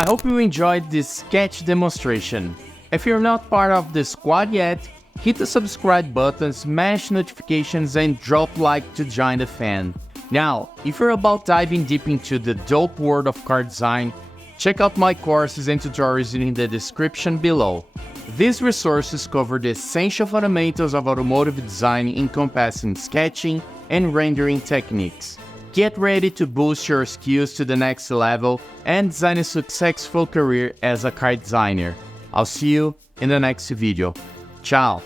I hope you enjoyed this sketch demonstration. If you're not part of the squad yet, hit the subscribe button, smash notifications and drop like to join the fan. Now, if you're about diving deep into the dope world of car design, check out my courses and tutorials in the description below. These resources cover the essential fundamentals of automotive design encompassing sketching and rendering techniques. Get ready to boost your skills to the next level and design a successful career as a car designer. I'll see you in the next video. Ciao!